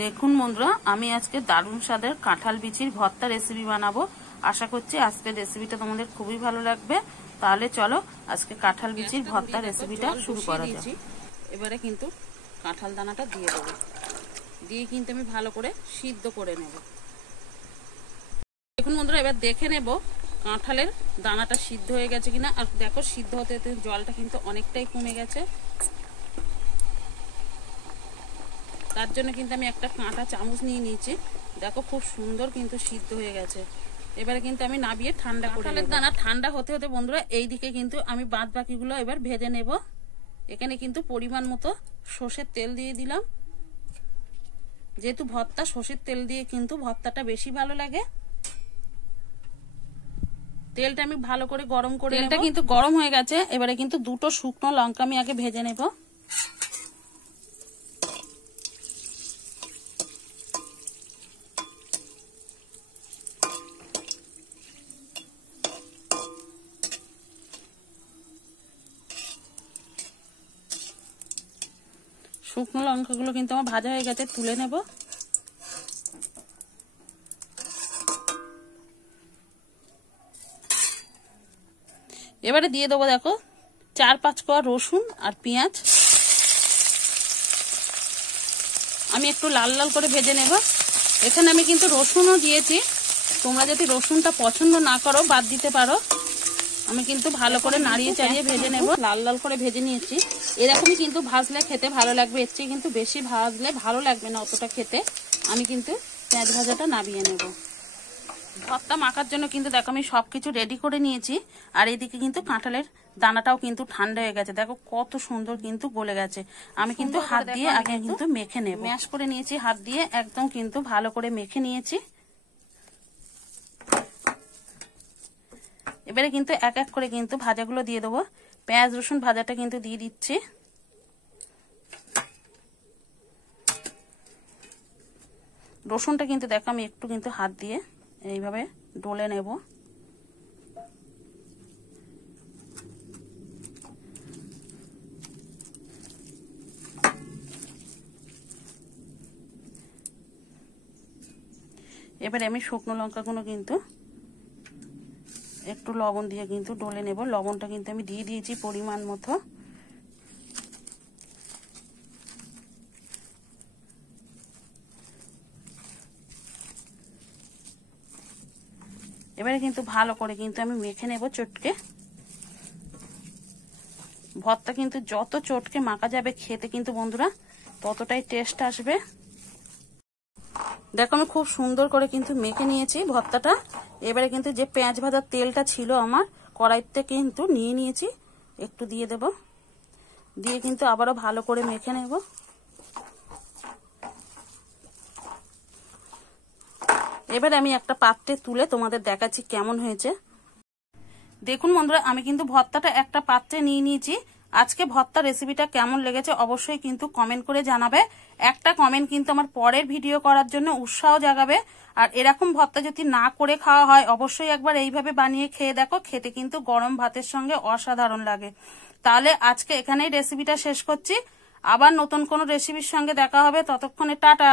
দেখুন বন্ধুরা, আমি আজকে দারুণ স্বাদের কাঁঠাল বিচির ভর্তা রেসিপি বানাবো। আশা করছি আজকের রেসিপিটা তোমাদের খুবই ভালো লাগবে। তাহলে চলো আজকে কাঁঠাল বিচির ভর্তা রেসিপিটা শুরু করা যাক। এবারে কিন্তু কাঁঠাল দানাটা দিয়ে দেবো, দিয়ে কিন্তু আমি ভালো করে সিদ্ধ করে নেব। দেখুন বন্ধুরা, এবার দেখে নেব কাঁঠালের দানাটা সিদ্ধ হয়ে গেছে কিনা। আর দেখো, সিদ্ধ হতে জলটা কিন্তু অনেকটাই কমে গেছে। তার জন্য কিন্তু আমি একটা কাঁটা চামচ নিয়ে নিয়েছি। দেখো, খুব সুন্দর কিন্তু সিদ্ধ হয়ে গেছে। এবারে কিন্তু আমি নাবিয়ে ঠান্ডা করে নেব। দানা ঠান্ডা হতে হতে বন্ধুরা, এই দিকে কিন্তু আমি বাদ বাকিগুলো এবার ভেজে নেব। এখানে কিন্তু পরিমাণ মতো সর্ষের তেল দিয়ে দিলাম। যেহেতু ভর্তা, সর্ষের তেল দিয়ে কিন্তু ভর্তাটা বেশি ভালো লাগে। তেলটা আমি ভালো করে গরম করে নেব। তেলটা কিন্তু গরম হয়ে গেছে। এবারে কিন্তু দুটো শুকনো লঙ্কা আমি আগে ভেজে নেব। শুকনো লঙ্কাগুলো কিন্তু আমার ভাজা হয়ে গেছে, তুলে নেব। এবারে দিয়ে দেবো, দেখো, 4-5 কোয়া রসুন আর পেঁয়াজ আমি একটু লাল লাল করে ভেজে নেব। এখানে আমি কিন্তু রসুনও দিয়েছি। তোমরা যদি রসুনটা পছন্দ না করো, বাদ দিতে পারো। আমি কিন্তু ভালো করে নাড়িয়ে চাড়িয়ে ভেজে নেব। লাল লাল করে ভেজে নিয়েছি। এরকমই কিন্তু ভাজলে খেতে ভালো লাগবে। এর চেয়ে কিন্তু বেশি ভাজলে ভালো লাগবে না অতটা খেতে। আমি কিন্তু পেঁয়াজ ভাজাটা নামিয়ে নেব। ভর্তা মাখার জন্য কিন্তু দেখো আমি সবকিছু রেডি করে নিয়েছি। আর এদিকে কিন্তু কাঁঠালের দানাটাও কিন্তু ঠান্ডা হয়ে গেছে। দেখো কত সুন্দর কিন্তু গলে গেছে। আমি কিন্তু হাত দিয়ে আগে কিন্তু মেখে নেব। ম্যাশ করে নিয়েছি হাত দিয়ে, একদম কিন্তু ভালো করে মেখে নিয়েছি। এবারে কিন্তু এক এক করে কিন্তু ভাজাগুলো দিয়ে দেবো। পেঁয়াজ রসুন ভাজাটা কিন্তু দিয়ে দিচ্ছি। রসুনটা কিন্তু দেখো আমি একটু কিন্তু হাত দিয়ে এইভাবে ডলে নেব। এবারে আমি শুকনো লঙ্কাগুলো কিন্তু একটু লবণ দিয়ে কিন্তু ডলে নেব। লবণটা কিন্তু আমি দিয়ে দিয়েছি পরিমাণ মতো। এবারে কিন্তু ভালো করে কিন্তু আমি মেখে নেব চটকে। ভর্তা কিন্তু যত চটকে মাখা যাবে খেতে কিন্তু বন্ধুরা ততটাই টেস্ট আসবে। দেখো আমি খুব সুন্দর করে কিন্তু মেখে নিয়েছি ভর্তাটা। এবারে কিন্তু যে পেঁয়াজ ভাজার তেলটা ছিল আমার কড়াইতে কিন্তু নিয়ে নিয়েছি, একটু দিয়ে দেব। দিয়ে কিন্তু আবারও ভালো করে মেখে নেব। এবারে আমি একটা পাত্রে তুলে তোমাদের দেখাচ্ছি কেমন হয়েছে। দেখুন বন্ধুরা, আমি কিন্তু ভর্তাটা একটা পাত্রে নিয়ে নিয়েছি। আজকে ভর্তা রেসিপিটা কেমন লেগেছে অবশ্যই কিন্তু কমেন্ট করে জানাবে। একটা কমেন্ট কিন্তু আমার পরের ভিডিও করার জন্য উৎসাহ জাগাবে। আর এরকম ভর্তা যদি না করে খাওয়া হয়, অবশ্যই একবার এইভাবে বানিয়ে খেয়ে দেখো। খেতে কিন্তু গরম ভাতের সঙ্গে অসাধারণ লাগে। তাহলে আজকে এখানেই রেসিপিটা শেষ করছি। আবার নতুন কোনো রেসিপির সঙ্গে দেখা হবে। ততক্ষণে টাটা।